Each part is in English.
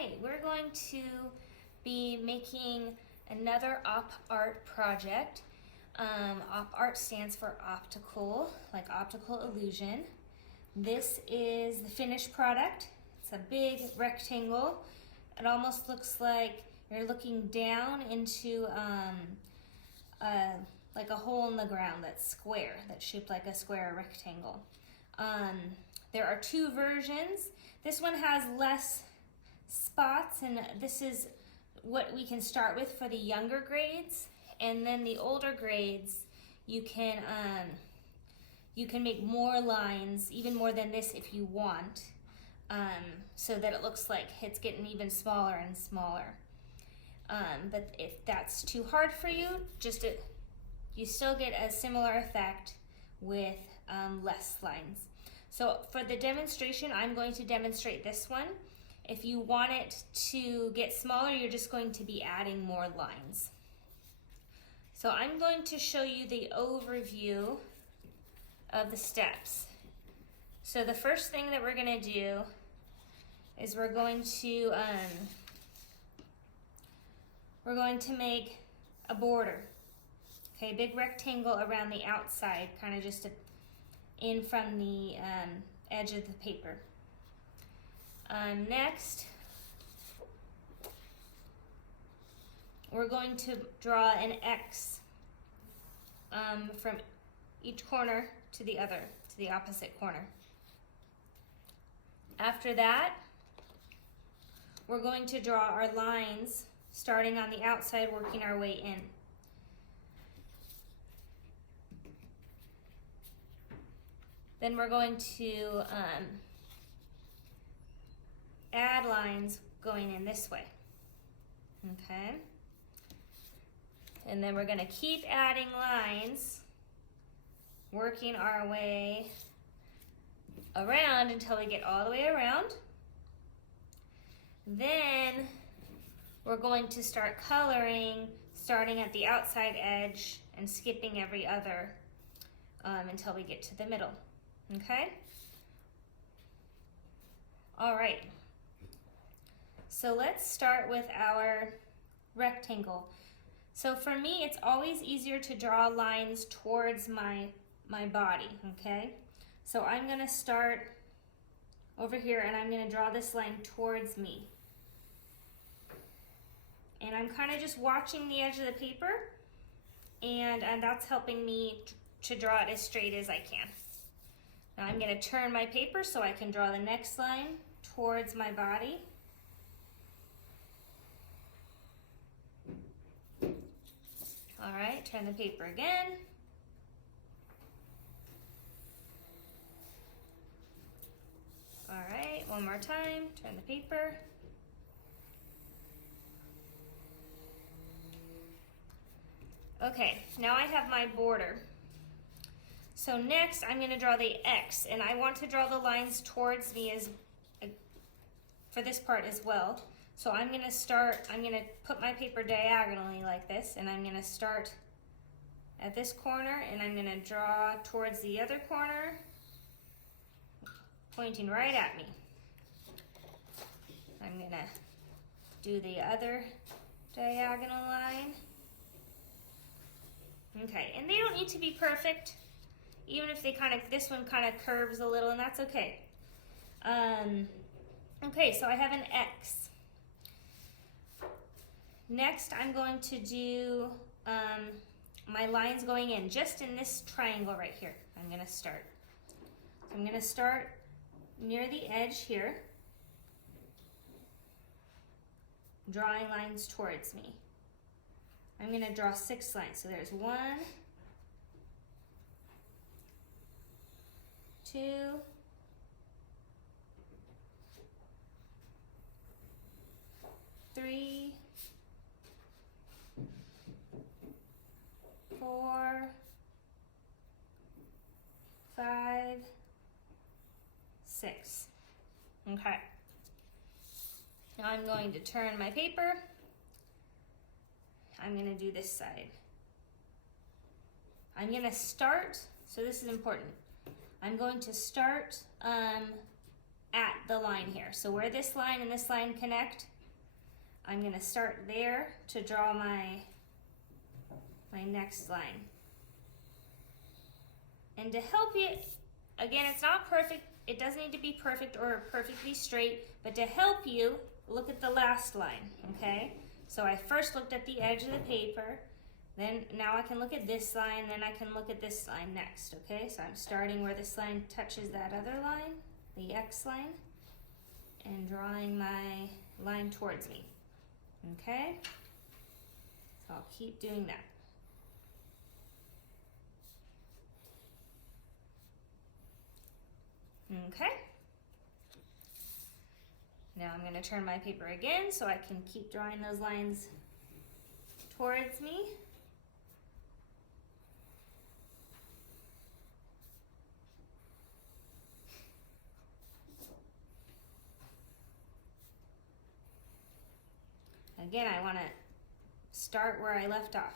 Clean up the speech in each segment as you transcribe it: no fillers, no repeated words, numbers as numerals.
right, we're going to be making another op art project. Op art stands for optical, like optical illusion. This is the finished product. It's a big rectangle. It almost looks like you're looking down into like a hole in the ground that's square, that's shaped like a square rectangle. There are two versions. This one has less spots, and this is what we can start with for the younger grades. And then the older grades, you can make more lines, even more than this if you want, so that it looks like it's getting even smaller and smaller. But if that's too hard for you, you still get a similar effect with less lines. So for the demonstration, I'm going to demonstrate this one. If you want it to get smaller, you're just going to be adding more lines. So I'm going to show you the overview of the steps. So the first thing that we're going to do is we're going to make a border. Okay, big rectangle around the outside, kind of just in from the edge of the paper. Next, we're going to draw an X from each corner to the other, to the opposite corner. After that, we're going to draw our lines starting on the outside, working our way in. Then we're going to add lines going in this way, okay? And then we're gonna keep adding lines, working our way around until we get all the way around. Then we're going to start coloring, starting at the outside edge and skipping every other until we get to the middle, okay? All right. So let's start with our rectangle. So for me, it's always easier to draw lines towards my body, okay? So I'm gonna start over here and I'm gonna draw this line towards me. And I'm kind of just watching the edge of the paper, and that's helping me to draw it as straight as I can. Now I'm gonna turn my paper so I can draw the next line towards my body. All right, turn the paper again. All right, one more time, turn the paper. Okay, now I have my border. So next I'm gonna draw the X, and I want to draw the lines towards me for this part as well. So I'm gonna put my paper diagonally like this, and I'm gonna start at this corner, and I'm gonna draw towards the other corner, pointing right at me. I'm gonna do the other diagonal line. Okay, and they don't need to be perfect, even if this one kind of curves a little, and that's okay. Okay, so I have an X. Next, I'm going to do my lines going in, just in this triangle right here. I'm gonna start. So I'm gonna start near the edge here, drawing lines towards me. I'm gonna draw 6 lines. So there's 1, 2, 3, 4, 5, 6. Okay. Now I'm going to turn my paper. I'm going to do this side. I'm going to start, so this is important. I'm going to start at the line here. So where this line and this line connect, I'm going to start there to draw my next line. And to help you, again, it's not perfect. It doesn't need to be perfect or perfectly straight, but to help you, look at the last line, okay? So I first looked at the edge of the paper, then now I can look at this line, then I can look at this line next, okay? So I'm starting where this line touches that other line, the X line, and drawing my line towards me, okay? So I'll keep doing that. Okay. Now I'm going to turn my paper again so I can keep drawing those lines towards me. Again, I want to start where I left off.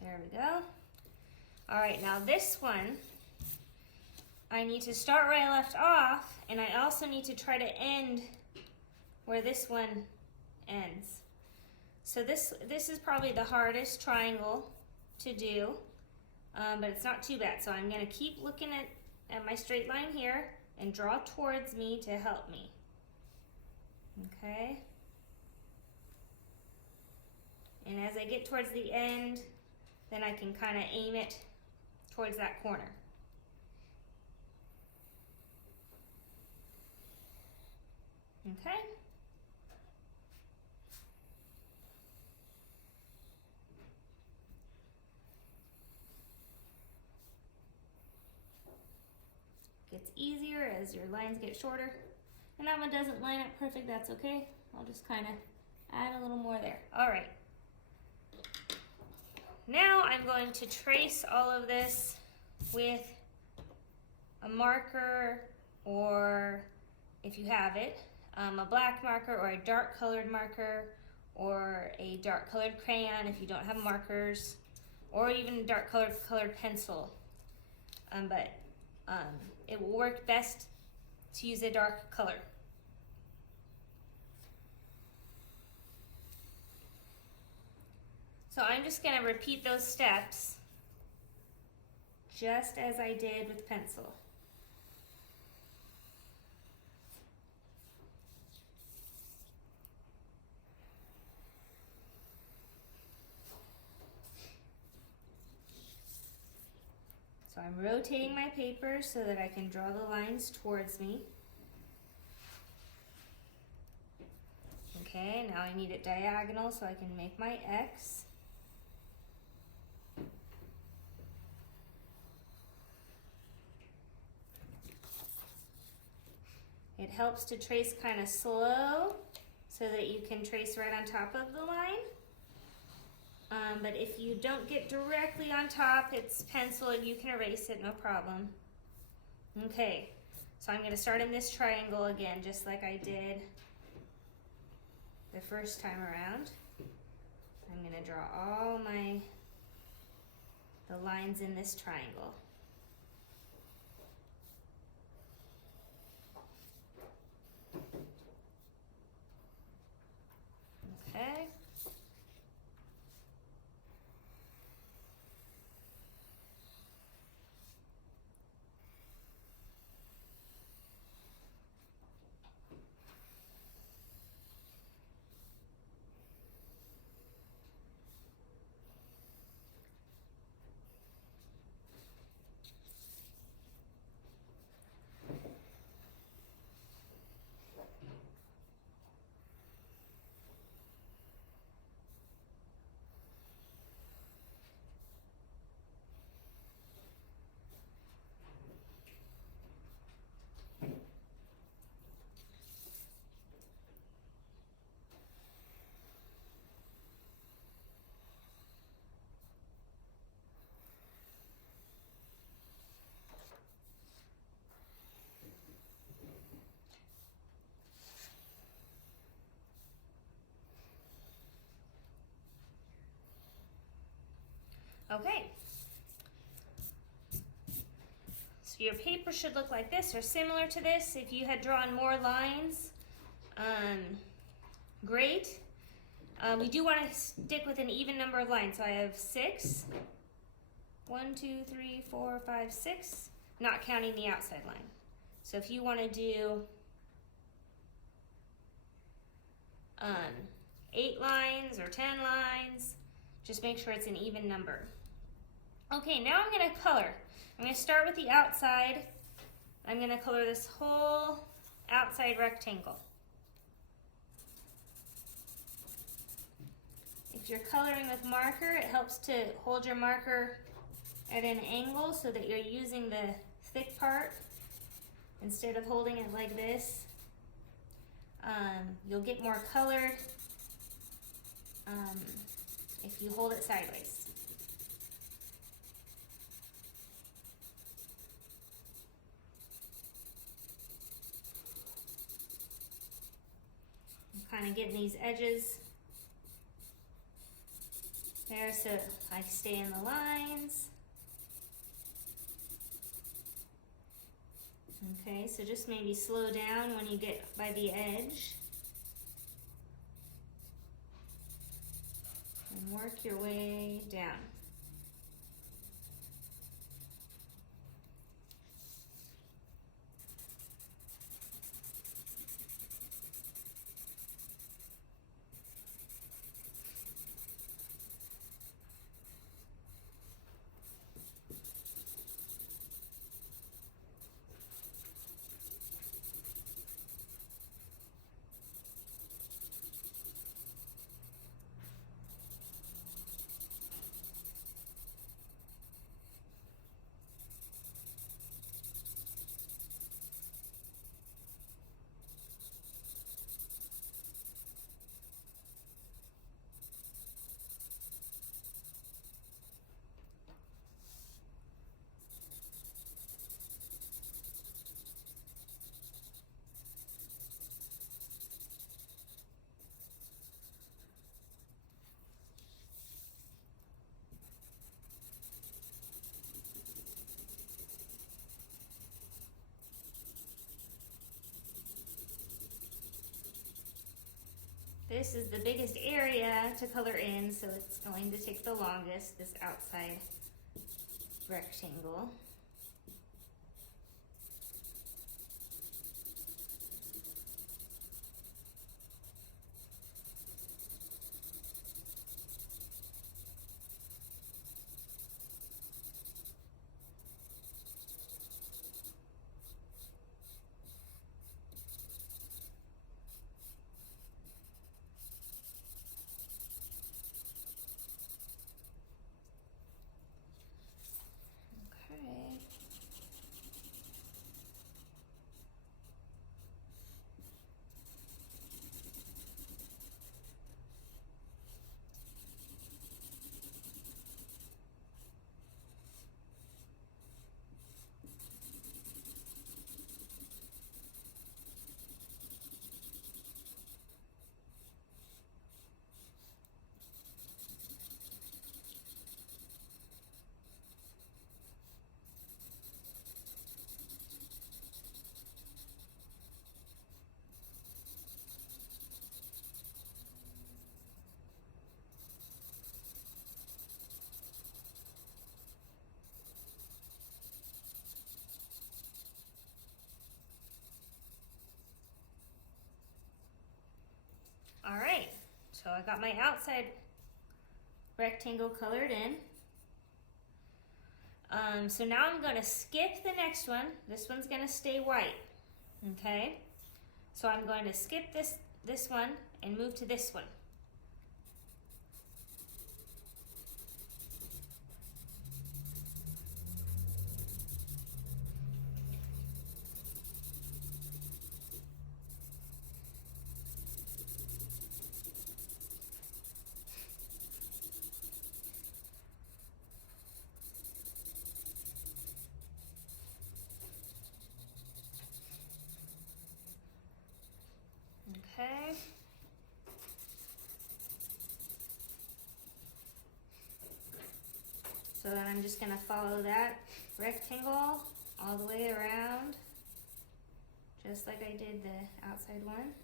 There we go. All right, now this one, I need to start where I left off, and I also need to try to end where this one ends. So this is probably the hardest triangle to do, but it's not too bad. So I'm going to keep looking at my straight line here and draw towards me to help me. Okay. And as I get towards the end, then I can kind of aim it towards that corner. Okay. Gets easier as your lines get shorter. And that one doesn't line up perfect, that's okay. I'll just kind of add a little more there. All right. Now I'm going to trace all of this with a marker, or if you have it, a black marker or a dark colored marker or a dark colored crayon if you don't have markers, or even a dark colored pencil. But it will work best to use a dark color. So I'm just going to repeat those steps just as I did with pencil. So I'm rotating my paper so that I can draw the lines towards me. Okay, now I need it diagonal so I can make my X. It helps to trace kind of slow so that you can trace right on top of the line. But if you don't get directly on top, it's pencil, you can erase it, no problem. Okay, so I'm going to start in this triangle again, just like I did the first time around. I'm going to draw all the lines in this triangle. Okay. Okay. So your paper should look like this or similar to this. If you had drawn more lines, great. We do want to stick with an even number of lines. So I have 6. 1, 2, 3, 4, 5, 6, not counting the outside line. So if you want to do 8 lines or 10 lines, just make sure it's an even number. Okay, now I'm going to color. I'm going to start with the outside. I'm going to color this whole outside rectangle. If you're coloring with marker, it helps to hold your marker at an angle so that you're using the thick part instead of holding it like this. You'll get more color if you hold it sideways. I'm kind of getting these edges there so I stay in the lines. Okay, so just maybe slow down when you get by the edge. And work your way down. This is the biggest area to color in, so it's going to take the longest, this outside rectangle. All right, so I got my outside rectangle colored in. So now I'm going to skip the next one. This one's going to stay white, okay? So I'm going to skip this one and move to this one. Okay. So then I'm just going to follow that rectangle all the way around, just like I did the outside one.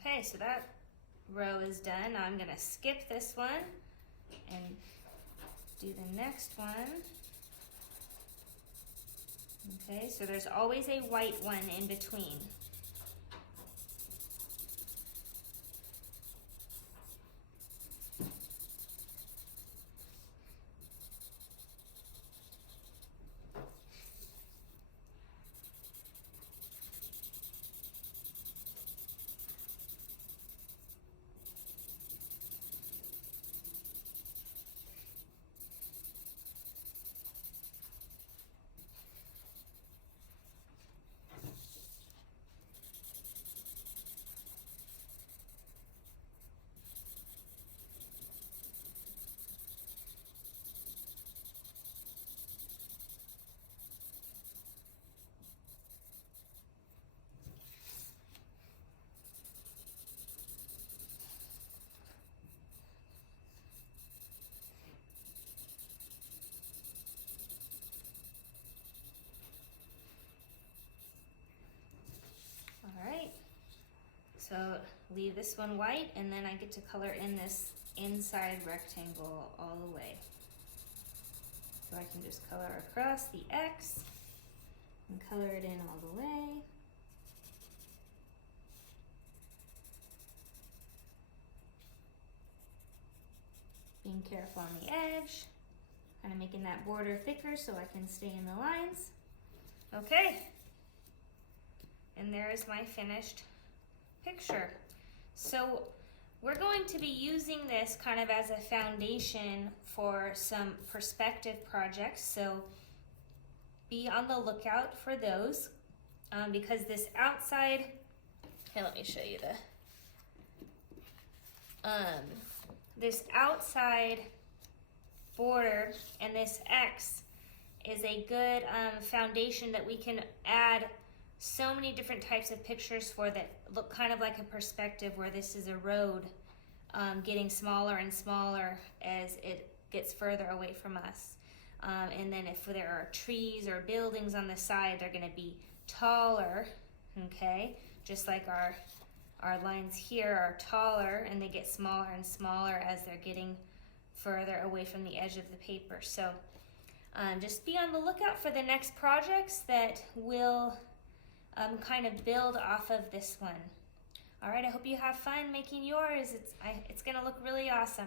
Okay, so that row is done. Now I'm gonna skip this one and do the next one. Okay, so there's always a white one in between. All right, so leave this one white, and then I get to color in this inside rectangle all the way. So I can just color across the X and color it in all the way. Being careful on the edge, kind of making that border thicker so I can stay in the lines. Okay, and there's my finished picture. So we're going to be using this kind of as a foundation for some perspective projects, so be on the lookout for those, because this outside, here, let me show you this outside border and this X is a good foundation that we can add so many different types of pictures for that look kind of like a perspective, where this is a road getting smaller and smaller as it gets further away from us. And then if there are trees or buildings on the side, they're going to be taller, okay? Just like our lines here are taller, and they get smaller and smaller as they're getting further away from the edge of the paper. So just be on the lookout for the next projects that will kind of build off of this one. All right, I hope you have fun making yours. It's gonna look really awesome.